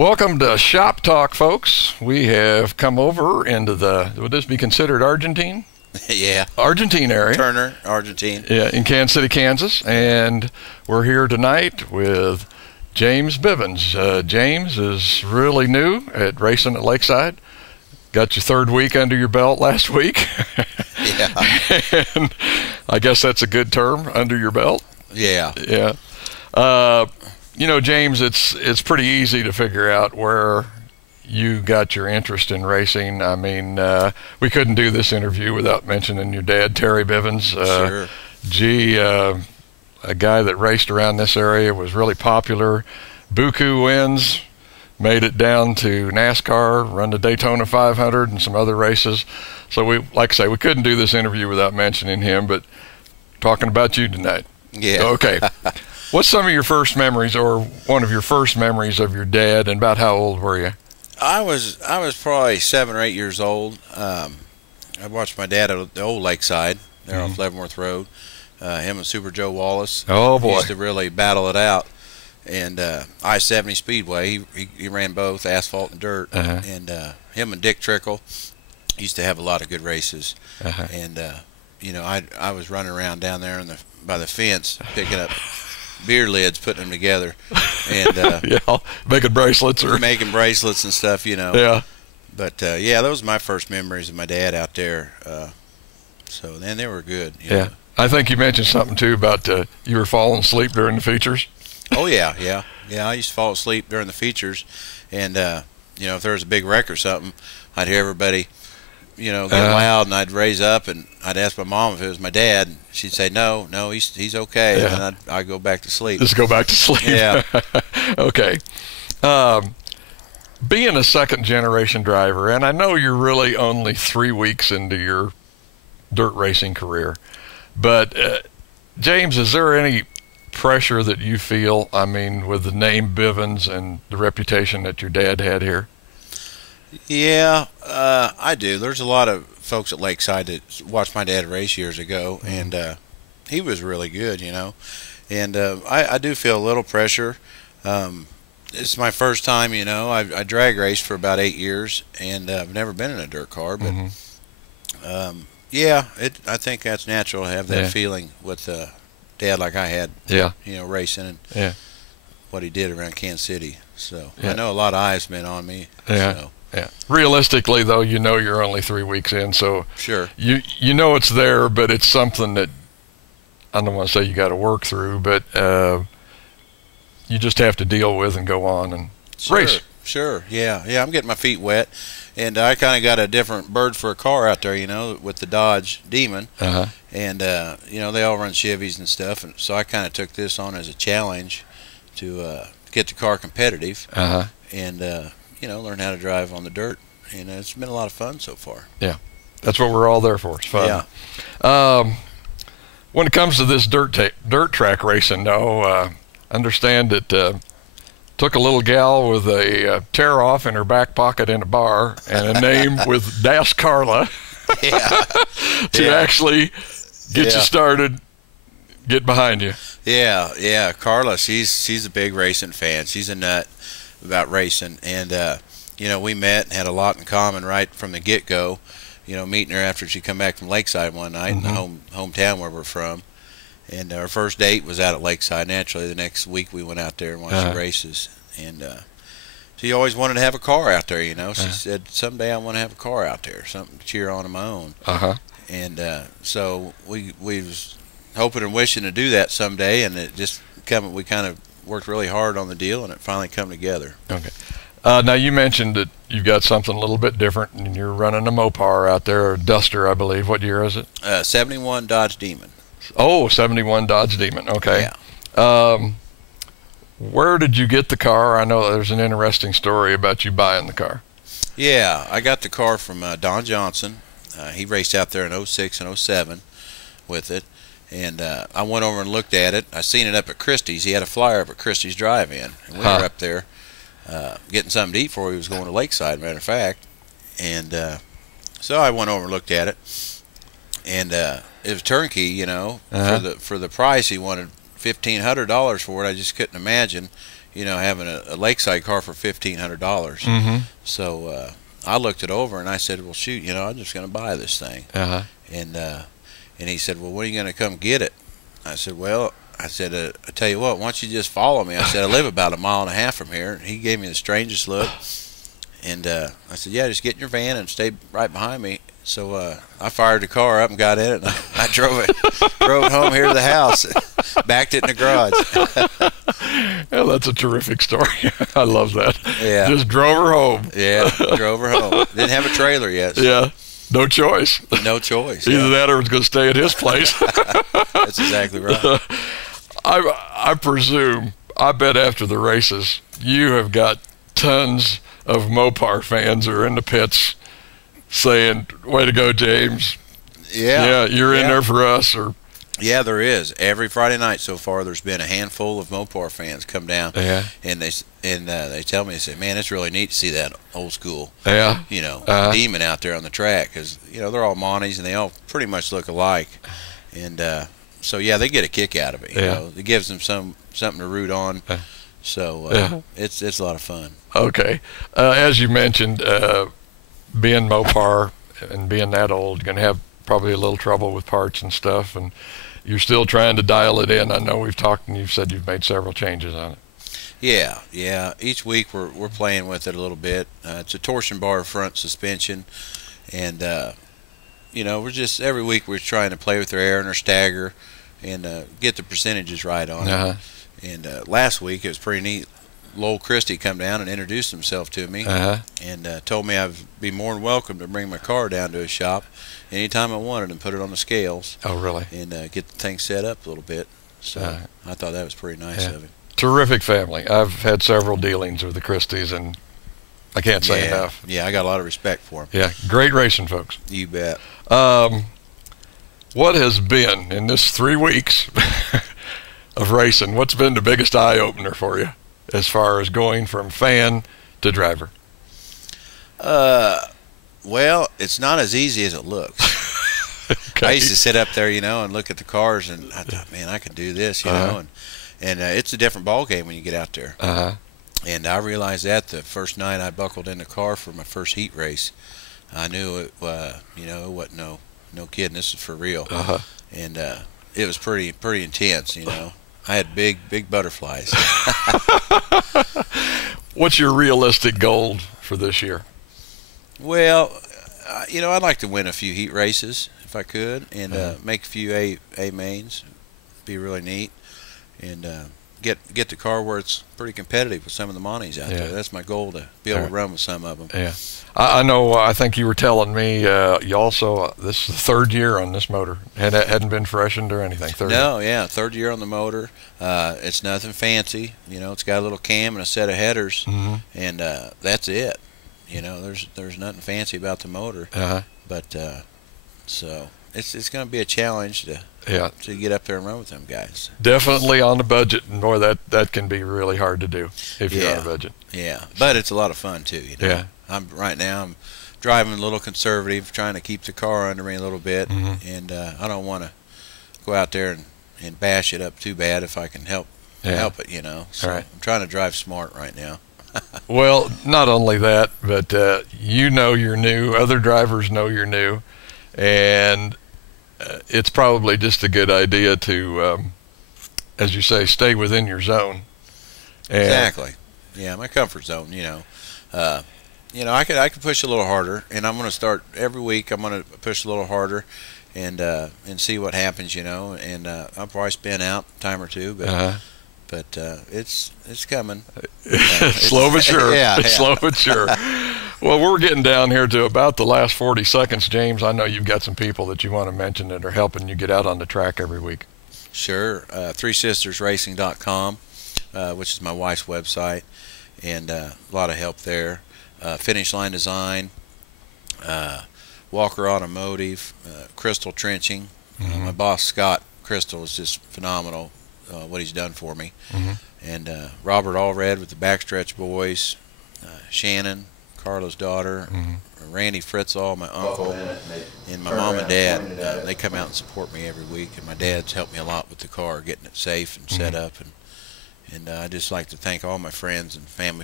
Welcome to Shop Talk, folks. We have come over into would this be considered Argentine? Yeah. Argentine area. Turner, Argentine. Yeah, in Kansas City, Kansas. And we're here tonight with James Bivins. James is really new at racing at Lakeside. Got your third week under your belt last week. Yeah. And I guess that's a good term, under your belt. Yeah. Yeah. You know, James, it's pretty easy to figure out where you got your interest in racing. I mean, we couldn't do this interview without mentioning your dad, Terry Bivins. Sure. A guy that raced around this area, was really popular. Buku wins, made it down to NASCAR, run the Daytona 500 and some other races. So like I say, we couldn't do this interview without mentioning him, but talking about you tonight. Yeah. Okay. What's some of your first memories, or one of your first memories of your dad, and about how old were you? I was probably 7 or 8 years old. I watched my dad at the old Lakeside there off Leavenworth Road. Him and Super Joe Wallace. Oh boy, used to really battle it out. And I-70 Speedway, he ran both asphalt and dirt. And him and Dick Trickle used to have a lot of good races. And you know, I was running around down there by the fence picking up beer lids, putting them together, and yeah, making bracelets and stuff, you know. Yeah. But yeah, those were my first memories of my dad out there. So then they were good. You know. I think you mentioned something too about you were falling asleep during the features. Oh yeah. I used to fall asleep during the features, and you know, if there was a big wreck or something, I'd hear everybody, you know, get loud, and I'd raise up and I'd ask my mom if it was my dad, and she'd say no, he's okay, and then I'd go back to sleep. Just go back to sleep. Yeah. Okay. Being a second generation driver, and I know you're really only 3 weeks into your dirt racing career, but James, is there any pressure that you feel, I mean, with the name Bivins and the reputation that your dad had here? Yeah, I do. There's a lot of folks at Lakeside that watched my dad race years ago, and he was really good, you know. And I do feel a little pressure. It's my first time, you know. I drag raced for about 8 years, and I've never been in a dirt car. But yeah, I think that's natural to have that feeling with dad like I had. Yeah. You know, racing and what he did around Kansas City. So yeah. I know a lot of eyes been on me. Yeah. So. Yeah. Realistically, though, you know you're only 3 weeks in, so sure. You know it's there, but it's something that I don't want to say you got to work through, but you just have to deal with and go on and race. Sure. Yeah. I'm getting my feet wet, and I kind of got a different bird for a car out there, you know, with the Dodge Demon, and you know, they all run Chevys and stuff, and so I kind of took this on as a challenge to get the car competitive, and you know, learn how to drive on the dirt, and it's been a lot of fun so far. Yeah, that's what we're all there for. It's fun. Yeah. When it comes to this dirt track racing, though, understand it took a little gal with a tear off in her back pocket in a bar and a name with Das Carla to actually get you started, get behind you. Yeah. Carla, she's a big racing fan. She's a nut about racing, and you know, we met and had a lot in common right from the get-go, you know, meeting her after she come back from Lakeside one night in the hometown where we're from, and our first date was out at Lakeside. Naturally, the next week we went out there and watched the races, and she always wanted to have a car out there, you know. She said, someday I want to have a car out there, something to cheer on my own. And so we was hoping and wishing to do that someday, and it just we kind of worked really hard on the deal, and it finally come together. Okay. Now you mentioned that you've got something a little bit different, and you're running a Mopar out there, a Duster, I believe. What year is it? 71 Dodge Demon. Oh, 71 Dodge Demon. Okay. Yeah. Where did you get the car? I know there's an interesting story about you buying the car. Yeah, I got the car from Don Johnson. He raced out there in 06 and 07 with it. And I went over and looked at it. I seen it up at Christie's. He had a flyer up at Christie's Drive-In. And we were up there getting something to eat before he was going to Lakeside, matter of fact. And so I went over and looked at it. And it was turnkey, you know. For the price, he wanted $1,500 for it. I just couldn't imagine, having a lakeside car for $1,500. So I looked it over and I said, well, shoot, I'm just going to buy this thing. And he said, well, when are you going to come get it? I said, well, I tell you what, why don't you just follow me? I said, I live about 1.5 miles from here. And he gave me the strangest look. And I said, yeah, just get in your van and stay right behind me. So I fired the car up and got in it, and I drove it home here to the house, backed it in the garage. Well, that's a terrific story. I love that. Yeah. Just drove her home. Yeah, drove her home. Didn't have a trailer yet. So. Yeah, no choice. No choice. Either that or it's going to stay at his place. That's exactly right. I presume, I bet after the races, you have got tons of Mopar fans who are in the pits saying, way to go, James. Yeah, you're in there for us. Or yeah, there is. Every Friday night so far, there's been a handful of Mopar fans come down, and they tell me, they say, man, it's really neat to see that old school, demon out there on the track, because they're all Monties and they all pretty much look alike, and so yeah, they get a kick out of it. It gives them something to root on. So it's a lot of fun. Okay, as you mentioned, being Mopar and being that old, you're going to have probably a little trouble with parts and stuff, and you're still trying to dial it in. I know we've talked and you've said you've made several changes on it. Yeah. Each week we're playing with it a little bit. It's a torsion bar front suspension, and we're just every week we're trying to play with their air and their stagger, and get the percentages right on it. And last week it was pretty neat. Lowell Christie come down and introduced himself to me, and told me I'd be more than welcome to bring my car down to his shop anytime I wanted and put it on the scales. Oh, really? And get the thing set up a little bit. So I thought that was pretty nice of him. Terrific family. I've had several dealings with the Christies, and I can't say enough. Yeah, I got a lot of respect for them. Yeah, great racing folks. You bet. What has been, in this 3 weeks of racing, what's been the biggest eye-opener for you as far as going from fan to driver? Well, it's not as easy as it looks. Okay. I used to sit up there, and look at the cars, and I thought, man, I could do this, and it's a different ball game when you get out there. And I realized that the first night I buckled in the car for my first heat race. I knew it wasn't no kidding. This is for real. And it was pretty intense, I had big butterflies. What's your realistic goal for this year? Well, I'd like to win a few heat races if I could, and make a few A mains. Be really neat, and get the car where it's pretty competitive with some of the Monties out there. That's my goal, to be able to run with some of them. Yeah, I know. I think you were telling me you also this is the third year on this motor. Hadn't been freshened or anything. Third year on the motor. It's nothing fancy. It's got a little cam and a set of headers, and that's it. There's nothing fancy about the motor. But so it's going to be a challenge to get up there and run with them guys. Definitely on the budget, and boy, that can be really hard to do if you're on a budget. Yeah, but it's a lot of fun too. Yeah. I'm driving a little conservative, trying to keep the car under me a little bit, and I don't want to go out there and bash it up too bad if I can help it. So I'm trying to drive smart right now. Well, not only that, but you're new. Other drivers know you're new, and it's probably just a good idea to, as you say, stay within your zone. Exactly. Yeah, my comfort zone. I could push a little harder, and I'm going to start every week. I'm going to push a little harder, and see what happens. And I'll probably spin out a time or two, but. But it's coming. Slow but sure. Slow but sure. Well, we're getting down here to about the last 40 seconds, James. I know you've got some people that you want to mention that are helping you get out on the track every week. Sure. ThreeSistersRacing.com, which is my wife's website, and a lot of help there. Finish Line Design, Walker Automotive, Crystal Trenching. My boss, Scott Crystal, is just phenomenal. What he's done for me, and Robert Allred with the Backstretch Boys, Shannon, Carla's daughter, Randy Fritzall, my uncle, and my mom and dad. They come out and support me every week, and my dad's helped me a lot with the car, getting it safe and set up, And I just like to thank all my friends and family